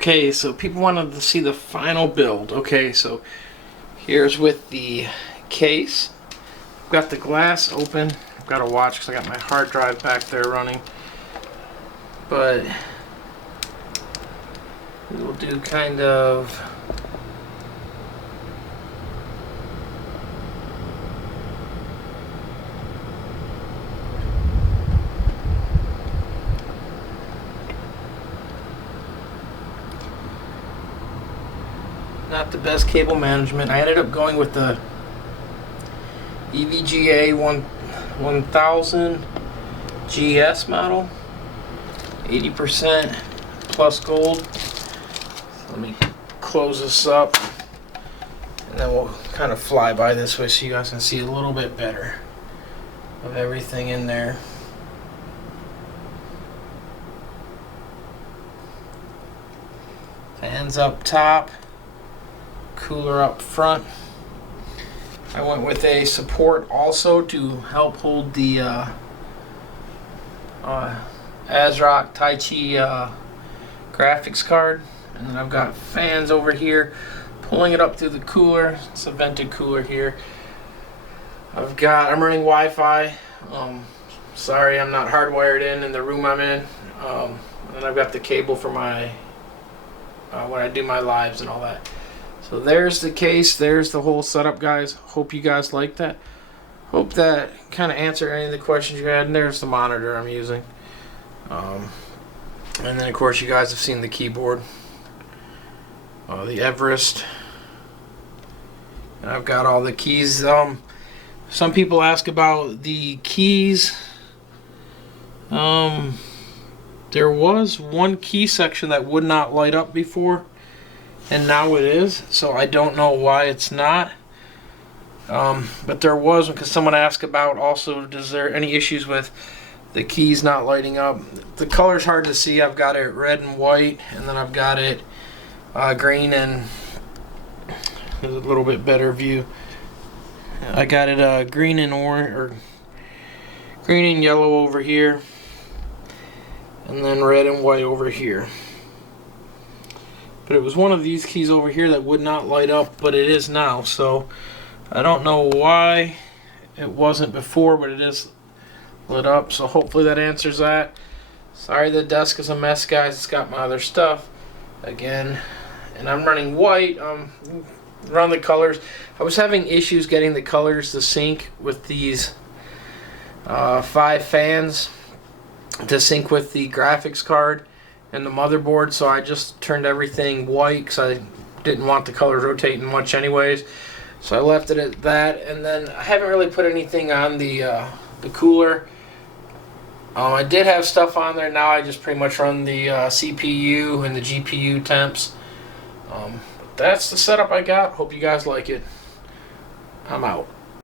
Okay, so people wanted to see the final build. Okay, so here's with the case. I've got the glass open. I've got to watch because I got my hard drive back there running. But we'll do kind of not the best cable management. I ended up going with the EVGA 1000 GS model, 80% plus gold. So let me close this up and then we'll kind of fly by this way so you guys can see a little bit better of everything in there. Fans up top, cooler up front. I went with a support also to help hold the ASRock Taichi graphics card, and then I've got fans over here pulling it up through the cooler. It's a vented cooler here. I'm running Wi-Fi. Sorry, I'm not hardwired in the room I'm in. And I've got the cable for my when I do my lives and all that. So there's the case, there's the whole setup, guys. Hope you guys like that. Hope that kind of answered any of the questions you had. And there's the monitor I'm using. And then of course you guys have seen the keyboard. The Everest. And I've got all the keys. Some people ask about the keys. There was one key section that would not light up before, and now it is, so I don't know why it's not. But there was, because someone asked about also, is there any issues with the keys not lighting up? The color's hard to see. I've got it red and white, and then I've got it green, and there's a little bit better view. I got it green and orange, or green and yellow over here, and then red and white over here. But it was one of these keys over here that would not light up, but it is now. So I don't know why it wasn't before, but it is lit up. So hopefully that answers that. Sorry the desk is a mess, guys. It's got my other stuff again. And I'm running white. Run the colors. I was having issues getting the colors to sync with these 5 fans to sync with the graphics card and the motherboard, so I just turned everything white because I didn't want the colors rotating much anyways. So I left it at that, and then I haven't really put anything on the cooler. I did have stuff on there. Now I just pretty much run the CPU and the GPU temps. But that's the setup I got. Hope you guys like it. I'm out.